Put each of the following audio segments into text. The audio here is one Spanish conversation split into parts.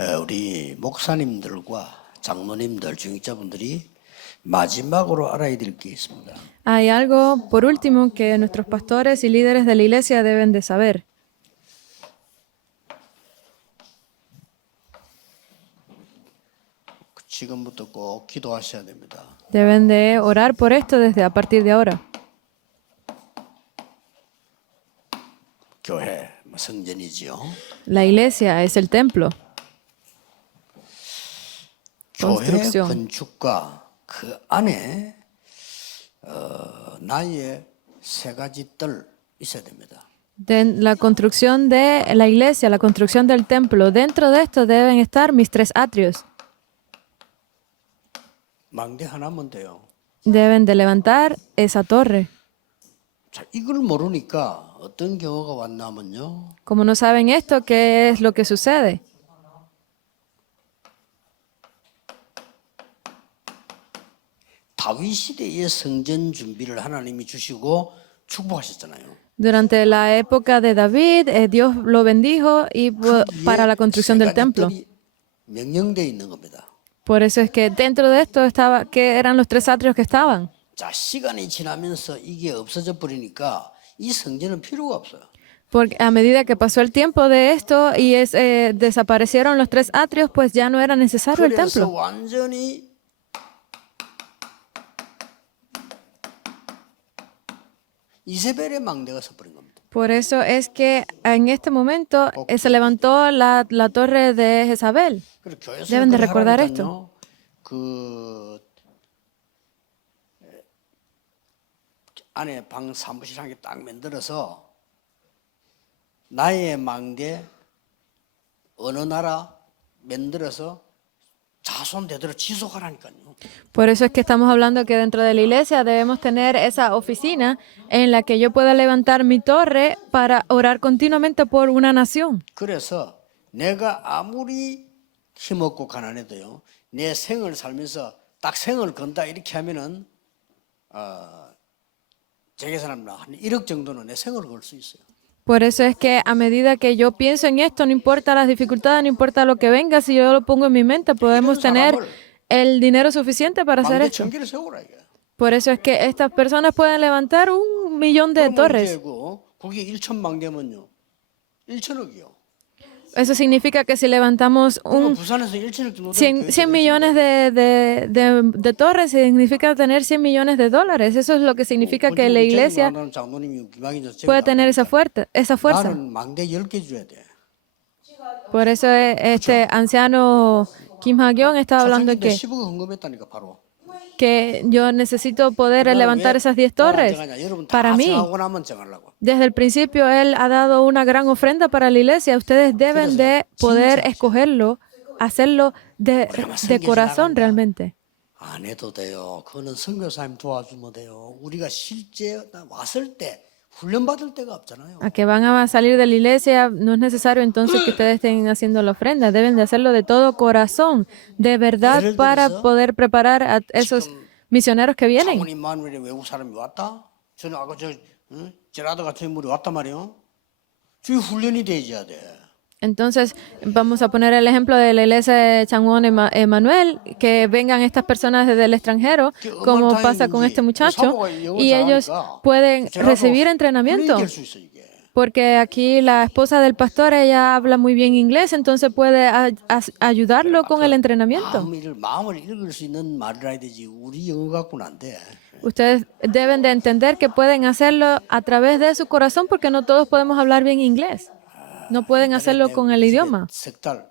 우리 목사님들과 장로님들, 중직자분들이 마지막으로 알아야 될 게 있습니다. Hay algo, por último, que nuestros pastores y líderes de la iglesia deben de saber. 지금부터 꼭 기도하셔야 됩니다. Deben de orar por esto desde a partir de ahora. 교회, 성전이지요. La iglesia es el templo. 교회 Construcción. 건축과 그 안에 나의 세 가지 뜰 있어야 됩니다. La construcción de la iglesia, la construcción del templo. Dentro de esto deben estar mis 3 atrios. 망대 하나면 돼요. Deben de levantar esa torre. 자, 이걸 모르니까 어떤 경우가 왔냐면요. Como no saben esto, ¿qué es lo que sucede? 다윗 시대의 성전 준비를 하나님이 주시고 축복하셨잖아요. Durante la época de David, Dios lo bendijo y para la construcción del templo. 명령되어 있는 겁니다. Por eso es que dentro de esto estaba, que eran los 3 atrios que estaban. 자, 시간이 지나면서 이게 없어져 버리니까 이 성전은 필요가 없어요. Porque a medida que pasó el tiempo de esto y desaparecieron los 3 atrios, pues ya no era necesario el 그래서 templo. 완전히 이세벨의 망대가 서버린 겁니다. Por eso es que en este momento se levantó la torre de Jezabel. 그리고 교회에서 Deben de recordar esto. 그 안에 방 사무실 한 개 딱 만들어서 나의 망대 어느 나라 만들어서 자손 대대로 지속하라니까요. Por eso es que estamos hablando que dentro de la iglesia debemos tener esa oficina en la que yo pueda levantar mi torre para orar continuamente por una nación. 그래서 내가 아무리 힘없고 가난해도요, 내 생을 살면서 딱 생을 건다 이렇게 하면은 제 계산하면 한 1억 정도는 내 생을 걸 수 있어요. Por eso es que a medida que yo pienso en esto, no importa las dificultades, no importa lo que venga, si yo lo pongo en mi mente, podemos tener el dinero suficiente para hacer 망대 esto. 1000개를 세우라 이게. Por eso es que estas personas pueden levantar 1.000.000 de torres. 그게 1,000망대면요. 1,000억이요. Eso significa que si levantamos 부산에서 1,000억 정도 100 millones de torres, significa tener 100 millones de dólares. Eso es lo que significa que la iglesia puede tener esa fuerza. 나는 망대 10개 줘야 돼. Por eso este anciano Kim Ha-kyung estaba hablando 초창기인데 que 10억 헌금했다니까 바로. yo necesito poder levantar esas 10 torres para mí. 하고 나면 정하려고. Desde el principio él ha dado una gran ofrenda para la iglesia. Ustedes deben de poder escogerlo, hacerlo de corazón realmente. 안 해도 돼요. 그거는 선교사님 도와주면 돼요. 우리가 실제 왔을 때 훈련 받을 때가 없잖아요. A que van a salir de la iglesia, no es necesario entonces que ustedes estén haciendo la ofrenda. Deben de hacerlo de todo corazón, de verdad, para poder preparar a esos misioneros que vienen. 장모님 마누엘에 외국 사람이 왔다. 저는 아까 제라드 같은 인물이 왔단 말이에요. 저희 훈련이 되어야 돼. Entonces, vamos a poner el ejemplo de la iglesia de Changwon Emanuel, que vengan estas personas desde el extranjero, como pasa con este muchacho, y ellos pueden recibir entrenamiento. Porque aquí la esposa del pastor, ella habla muy bien inglés, entonces puede ayudarlo con el entrenamiento. 마음을 읽을 수 있는 말을 해야 되지. 우리 영어 갖고는 안 돼. Ustedes deben de entender que pueden hacerlo a través de su corazón, porque no todos podemos hablar bien inglés. No pueden hacerlo con el idioma. 석달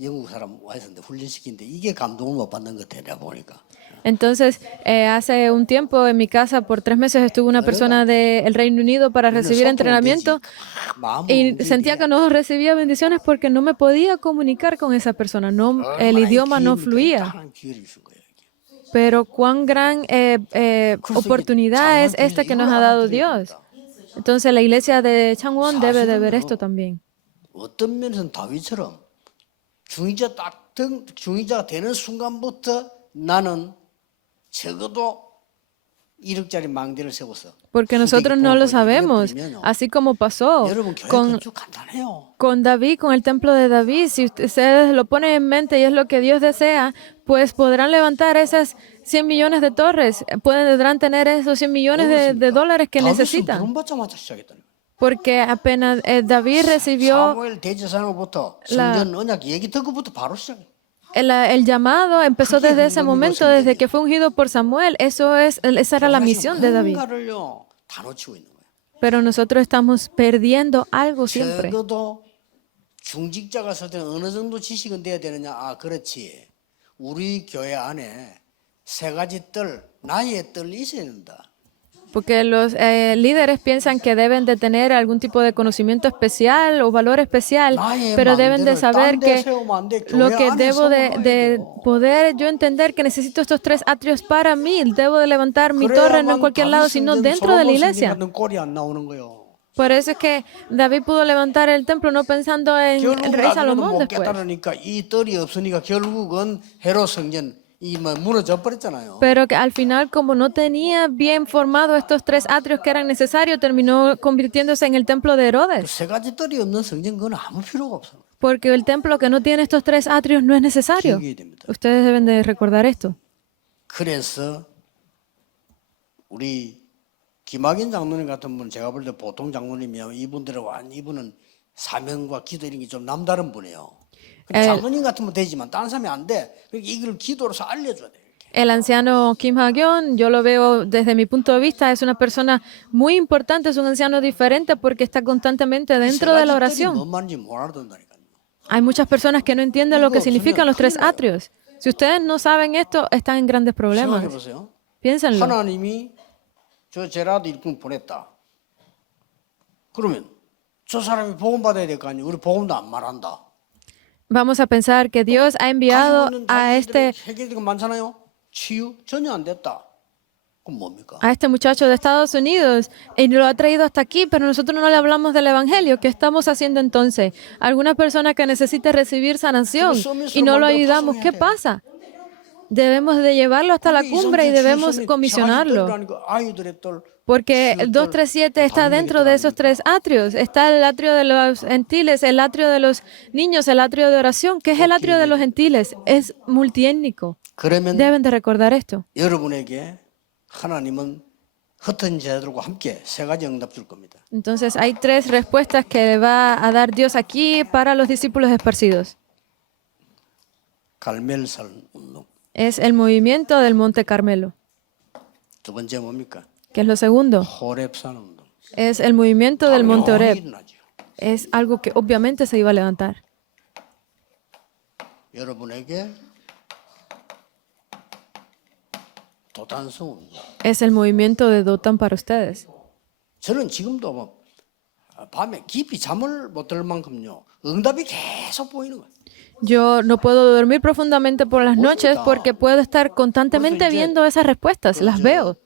영국 사람 와 있었는데 훈련시키는데 이게 감동을 못 받는 것 같아 내가 보니까. Entonces, hace un tiempo en mi casa, por 3 meses, estuvo una persona del Reino Unido para recibir entrenamiento y sentía que no recibía bendiciones porque no me podía comunicar con esa persona. No, el idioma no fluía. Pero cuán gran oportunidad es esta que nos ha dado Dios. Entonces, la iglesia de Changwon debe de ver esto también. 어떤 면에서는 다윗처럼 중위자가 되는 순간부터 나는 적어도 1억짜리 망대를 세워서 Porque nosotros no lo sabemos, así como pasó 여러분 교회 con, 건축 간단해요. con David, con el templo de David. Si ustedes lo ponen en mente y es lo que Dios desea, pues podrán levantar esas 100 millones de torres, podrán tener esos 100 millones de dólares que 다윗은 necesitan. 부름받자마자 시작했다는 거예요. Porque apenas David recibió 사무엘 대제사장으로부터 성전 언약 얘기 듣고부터 바로 시작해요. el llamado, empezó desde ese momento, desde que fue ungido por Samuel. Esa era la misión de David. 뭔가를요 다 놓치고 있는 거예요. Pero nosotros estamos perdiendo algo siempre. 적어도 중직자가 설 때는 어느 정도 지식은 돼야 되느냐? 아, 그렇지. 우리 교회 안에 세 가지 나의 뜰이 있어야 된다. Porque los líderes piensan que deben de tener algún tipo de conocimiento especial o valor especial, pero deben de saber que lo que debo de poder yo entender que necesito estos 3 atrios para mí, debo de levantar mi torre no en cualquier lado, sino dentro de la iglesia. Por eso es que David pudo levantar el templo no pensando en el rey Salomón después. 이 뜰이 없으니까 결국은 헤롯 성전 무너져 버렸잖아요. Pero que al final, como no tenía bien formado estos 3 atrios que eran necesarios, terminó convirtiéndose en el templo de Herodes. 세 가지 뜰이 없는 성전 그건 아무 필요가 없어요. Porque el templo que no tiene estos 3 atrios no es necesario. 기억해야 됩니다. Ustedes deben de recordar esto. 그래서 우리 김학인 장로님 같은 분은 제가 볼 때 보통 장로님이요. 이분은 사명과 기도 이런 게 좀 남다른 분이에요. 장로님 같으면 되지만 다른 사람이 안 돼. 그러니까 이걸 기도로서 알려줘야 돼. El anciano Kim Ha-gyon, yo lo veo desde mi punto de vista, es una persona muy importante, es un anciano diferente porque está constantemente dentro de la oración. Hay muchas personas que no entienden lo que significan los 3 atrios. Si ustedes no saben esto, están en grandes problemas. Piénsenlo. 하나님이 저 제라드 일꾼 보냈다. 그러면 저 사람이 복음 받아야 될 거 아니에요. 우리 복음도 안 말한다. Vamos a pensar que Dios ha enviado a este 치유 전혀 안 됐다. 그럼 뭡니까? a este muchacho de Estados Unidos y lo ha traído hasta aquí, pero nosotros no le hablamos del Evangelio. ¿Qué estamos haciendo entonces? Alguna persona que necesite recibir sanación y no lo ayudamos, ¿qué pasa? Debemos de llevarlo hasta la cumbre y debemos comisionarlo. Porque el 237 está dentro de esos 3 atrios. Está el atrio de los gentiles, el atrio de los niños, el atrio de oración. ¿Qué es el atrio de los gentiles? Es multiétnico. Deben de recordar esto. 여러분에게 하나님은 흩어진 제자들과 함께 3가지 응답 줄 겁니다. Entonces hay 3 respuestas que va a dar Dios aquí para los discípulos esparcidos. 갈멜산 운동. Es el movimiento del Monte Carmelo. 두 번째 뭡니까? ¿Qué es lo segundo? 호렙산 운동. Es el movimiento del Monte Horeb. 일어나죠. Es algo que obviamente se iba a levantar. 여러분에게 도단성 운동. Es el movimiento de Dothan para ustedes. 저는 지금도 밤에 깊이 잠을 못 들 만큼요. 응답이 계속 보이는 거예요. Yo no puedo dormir profundamente por las noches porque puedo estar constantemente viendo esas respuestas. Las veo.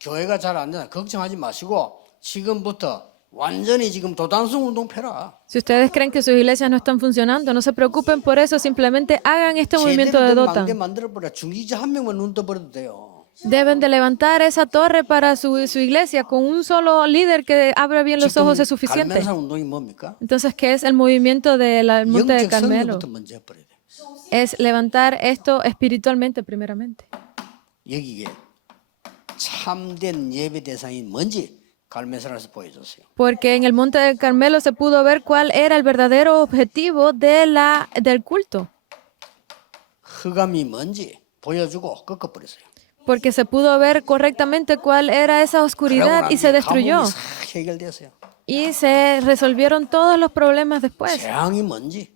교회가 잘 안 되나 걱정하지 마시고 지금부터 완전히 지금 도단성 운동 펴라. Si ustedes creen que sus iglesias no están funcionando, no se preocupen por eso, simplemente hagan este movimiento de Dothan. 만들어버려. 중직자 한 명만 눈 떠버려도 돼요. Deben de levantar esa torre para su iglesia. Con un solo líder que abra bien los ojos es suficiente. 갈멜산 운동이 뭡니까? Entonces, ¿qué es el movimiento del monte de 영적 Carmelo? 성리부터 먼저 해버려야 돼. Es levantar esto espiritualmente primeramente. 여기에 참된 예배 대상이 뭔지 갈멜산에서 보여줬어요. Porque en el monte del Carmelo se pudo ver cuál era el verdadero objetivo del culto. 흑암이 뭔지 보여주고 꺾어버렸어요. Porque se pudo ver correctamente cuál era esa oscuridad y se destruyó. 해결됐어요. Y se resolvieron todos los problemas después. 재앙이 뭔지,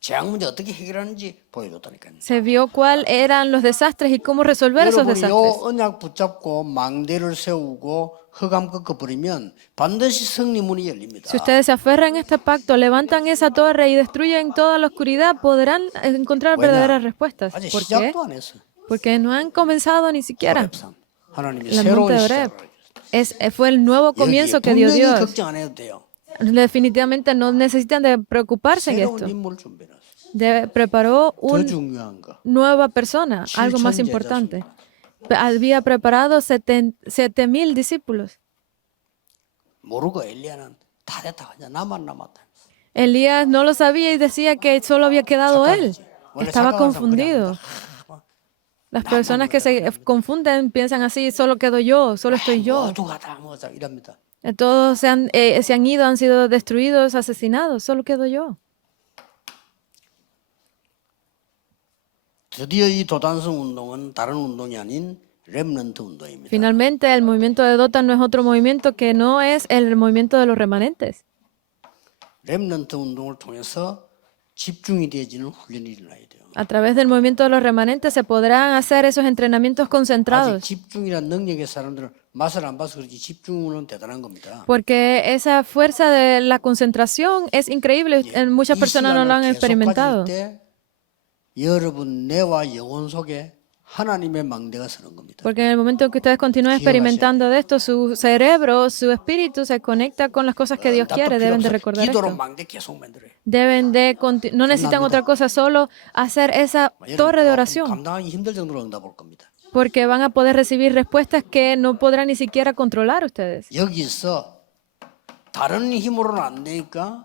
재앙 문제 어떻게 해결하는지 보여줬다니까요. Se vio cuáles eran los desastres y cómo resolver esos 여러분이 요 desastres. 언약 붙잡고 망대를 세우고 흑암 꺾어버리면 반드시 승리문이 열립니다. Si ustedes se aferran a este pacto, levantan esa torre y destruyen toda la oscuridad, podrán encontrar verdaderas respuestas. 아직 ¿Por qué? 시작도 안 했어요. Porque no han comenzado ni siquiera. 호렙산. 하나님이 El 새로운 monte de Horeb 시작을 fue el nuevo comienzo que dio 분명히 Dios. 걱정 안 해도 돼요. Definitivamente no necesitan de preocuparse en 새로운 esto. 인물 준비해놨어요. Preparó 더 una 중요한 거. nueva persona, algo más 실천 importante, había preparado 7,000 discípulos. 모르고 엘리야는 다 됐다. 이제 나만 남았다. Elías no lo sabía y decía que solo había quedado él. Estaba confundido. Las personas que se confunden piensan así, solo quedo yo, solo estoy yo. 모두가 다 뭐자 이럽니다. Todos se han ido, han sido destruidos, asesinados, solo quedo yo. 드디어 이 도단성 운동은 다른 운동이 아닌 렘넌트 운동입니다. Finalmente, el movimiento de Dothan no es otro movimiento que no es el movimiento de los remanentes. 렘넌트 운동을 통해서 집중이 되어지는 훈련이 일어나야 돼요. A través del movimiento de los remanentes se podrán hacer esos entrenamientos 아직 concentrados, 집중이라는 능력의 사람들은 맛을 안 봐서 그렇지 집중은 대단한 겁니다. porque esa fuerza de la concentración es increíble. Muchas 이 personas no lo han 시간을 계속 experimentado. 가질 때 여러분 뇌와 영혼 속에 하나님의 망대가 서는 겁니다. Porque en el momento en que ustedes continúan experimentando de esto, su cerebro, su espíritu se conecta con las cosas que Dios quiere. Deben de recordar 기도로 esto. 망대 계속 만들어요. Deben de no necesitan otra cosa, solo hacer esa torre de oración, 감당하기 힘들 정도로 응답 올 겁니다. porque van a poder recibir respuestas que no podrán ni siquiera controlar ustedes. 여기서 다른 힘으로는 안 되니까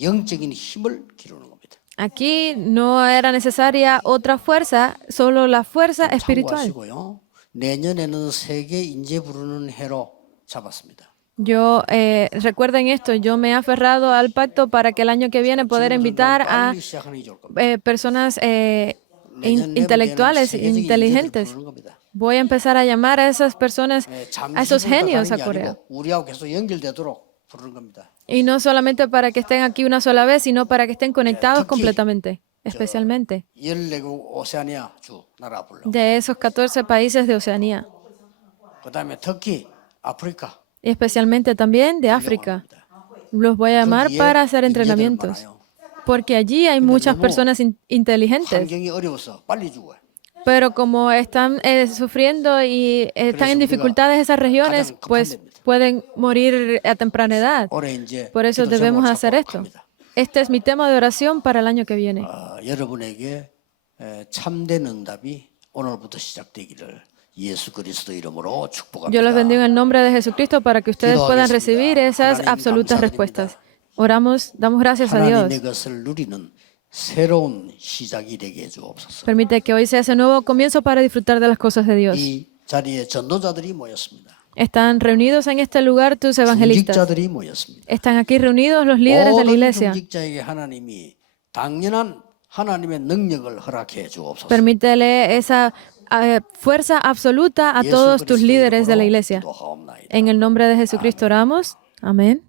영적인 힘을 기르는 겁니다. Aquí no era necesaria otra fuerza, solo la fuerza espiritual. 참고하시고요. 내년에는 세계 인재 부르는 해로 잡았습니다. Yo, recuerden esto, yo me he aferrado al pacto para que el año que viene poder invitar a 빨리 시작하는 게 좋을 겁니다. personas 내년 intelectuales, 세계적인 인재들 inteligentes. 부르는 겁니다. Voy a empezar a llamar a esas personas, a esos 잠시 genios a 가는 게 Corea. 아니고 우리하고 계속 연결되도록 부르는 겁니다. Y no solamente para que estén aquí una sola vez, sino para que estén conectados completamente, especialmente 14국 오세아니아 주 나라 불러. de esos 14 países de Oceanía 그다음에 특히 아프리카 y especialmente también de África. Los voy a llamar para hacer entrenamientos, porque allí hay muchas personas inteligentes, 환경이 어려워서 빨리 죽어요. pero como están sufriendo y están en dificultades esas regiones, pues pueden morir a temprana edad. 올해 이제 Por eso 기도 debemos 제목을 hacer 잡고 esto. 합니다. Este es mi tema de oración para el año que viene. 여러분에게 참된 응답이 오늘부터 시작되기를 예수 그리스도 이름으로 Yo los bendigo 축복합니다. en el nombre de Jesucristo para que ustedes puedan 기도하겠습니다. recibir esas 하나님 absolutas 감사드립니다. respuestas. Oramos, damos gracias a Dios. 하나님의 것을 누리는 새로운 시작이 되게 해주옵소서. Permite que hoy sea ese nuevo comienzo para disfrutar de las cosas de Dios. 이 자리에 전도자들이 모였습니다. Están reunidos en este lugar tus evangelistas. 중직자들이 모였습니다. Están aquí reunidos los líderes de la 모든 iglesia. 중직자에게 하나님이 당연한 하나님의 능력을 허락해 주옵소서. Permítele esa fuerza absoluta a 예수 todos tus 그리스도 líderes de la 이름으로 iglesia. 기도하옵나이다. En el nombre de Jesucristo oramos. Amén.